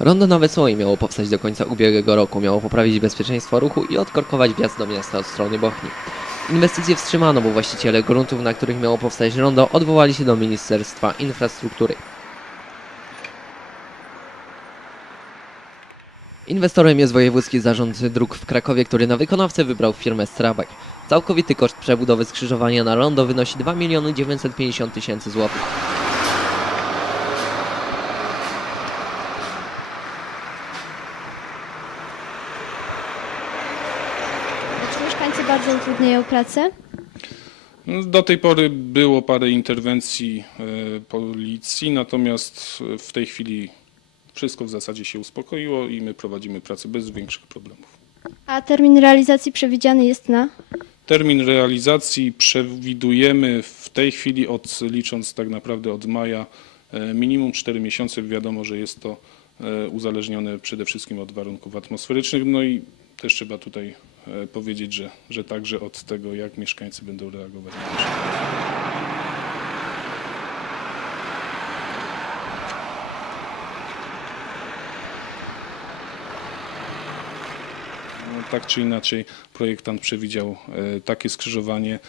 Rondo na Wesołej miało powstać do końca ubiegłego roku, miało poprawić bezpieczeństwo ruchu i odkorkować wjazd do miasta od strony Bochni. Inwestycje wstrzymano, bo właściciele gruntów, na których miało powstać rondo, odwołali się do Ministerstwa Infrastruktury. Inwestorem jest Wojewódzki Zarząd Dróg w Krakowie, który na wykonawcę wybrał firmę Strabag. Całkowity koszt przebudowy skrzyżowania na rondo wynosi 2 miliony 950 tysięcy złotych. Czy mieszkańcy bardzo utrudniają pracę? Do tej pory było parę interwencji e, policji, natomiast w tej chwili wszystko w zasadzie się uspokoiło i my prowadzimy pracę bez większych problemów. A termin realizacji przewidziany jest na? Termin realizacji przewidujemy w tej chwili, od, licząc tak naprawdę od maja, e, minimum 4 miesiące. Wiadomo, że jest to e, uzależnione przede wszystkim od warunków atmosferycznych. No i też trzeba tutaj e, powiedzieć, że, że także od tego, jak mieszkańcy będą reagować na nasze prace. Tak czy inaczej projektant przewidział e, takie skrzyżowanie e,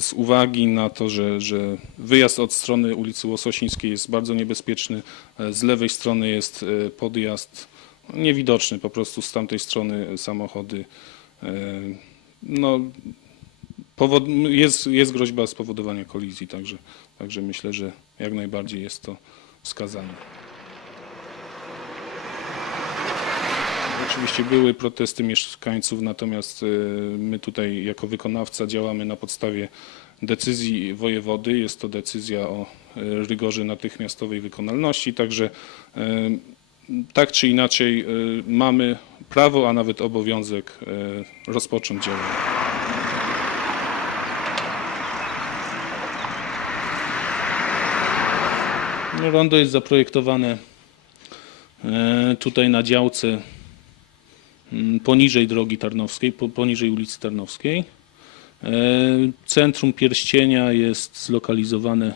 z uwagi na to, że, że wyjazd od strony ulicy Łososińskiej jest bardzo niebezpieczny. E, Z lewej strony jest podjazd niewidoczny, po prostu z tamtej strony samochody. No, jest, jest groźba spowodowania kolizji, także, także myślę, że jak najbardziej jest to wskazane. Oczywiście były protesty mieszkańców, natomiast e, my tutaj jako wykonawca działamy na podstawie decyzji wojewody. Jest to decyzja o e, rygorze natychmiastowej wykonalności, także e, tak czy inaczej mamy prawo, a nawet obowiązek rozpocząć działania. No, Rondo jest zaprojektowane tutaj na działce poniżej drogi Tarnowskiej, po- poniżej ulicy Tarnowskiej. E, Centrum pierścienia jest zlokalizowane,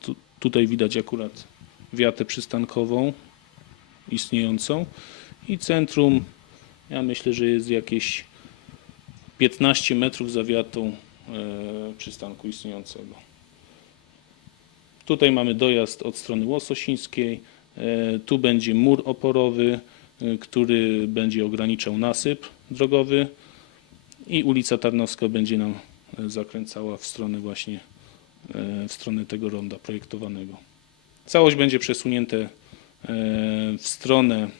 tu, tutaj widać akurat wiatę przystankową istniejącą i centrum, ja myślę, że jest jakieś 15 metrów za wiatą e, przystanku istniejącego. Tutaj mamy dojazd od strony Łososińskiej. E, Tu będzie mur oporowy, który będzie ograniczał nasyp drogowy i ulica Tarnowska będzie nam e, zakręcała w stronę właśnie e, w stronę tego ronda projektowanego. Całość będzie przesunięte e, w stronę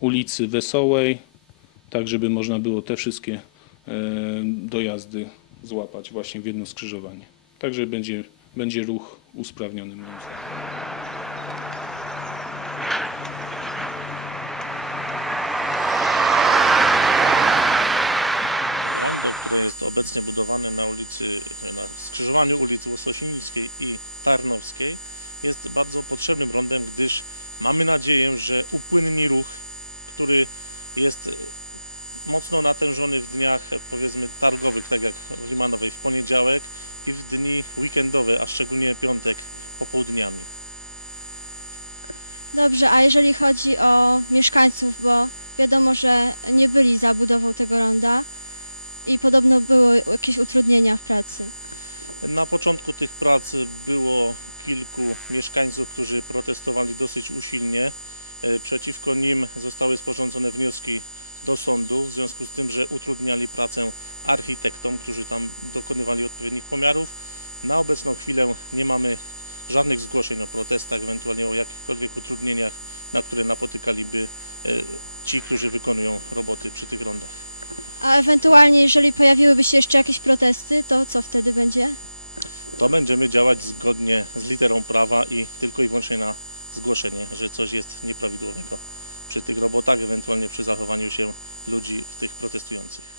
ulicy Wesołej, tak żeby można było te wszystkie dojazdy złapać właśnie w jedno skrzyżowanie. Także będzie, będzie ruch usprawniony moim zdaniem. Rondo, które jest obecnie budowane na ulicy, na skrzyżowaniu ulic Łososińskiej i Tarnowskiej, jest bardzo potrzebnym rondem, gdyż mamy nadzieję, że upłynni ruch, który jest mocno natężony w dniach powiedzmy targowych, tak jak w Limanowej w poniedziałek i w dni weekendowe, a szczególnie piątek popołudniami. Dobrze, a jeżeli chodzi o mieszkańców, bo wiadomo, że nie byli za budową tego ronda i podobno były jakieś utrudnienia w pracy. Na początku tych prac było kilku mieszkańców, którzy protestowali dosyć usilnie. E, Przeciwko nim zostały sporządzone wnioski do sądu w związku z tym, że utrudniali pracę architektom, którzy tam dokonywali odpowiednich pomiarów. Na obecną chwilę nie mamy żadnych zgłoszeń o protestach, ewentualnie o jakichkolwiek utrudnieniach, na które napotykaliby e, ci, którzy wykonują roboty przy tych rondach. A ewentualnie, jeżeli pojawiłyby się jeszcze jakieś protesty, to co wtedy będzie? to będziemy działać zgodnie z literą prawa i tylko i wyłącznie na zgłoszenie, że coś jest nieprawidłowego przy tych robotach, ewentualnie przy zachowaniu się ludzi tych protestujących.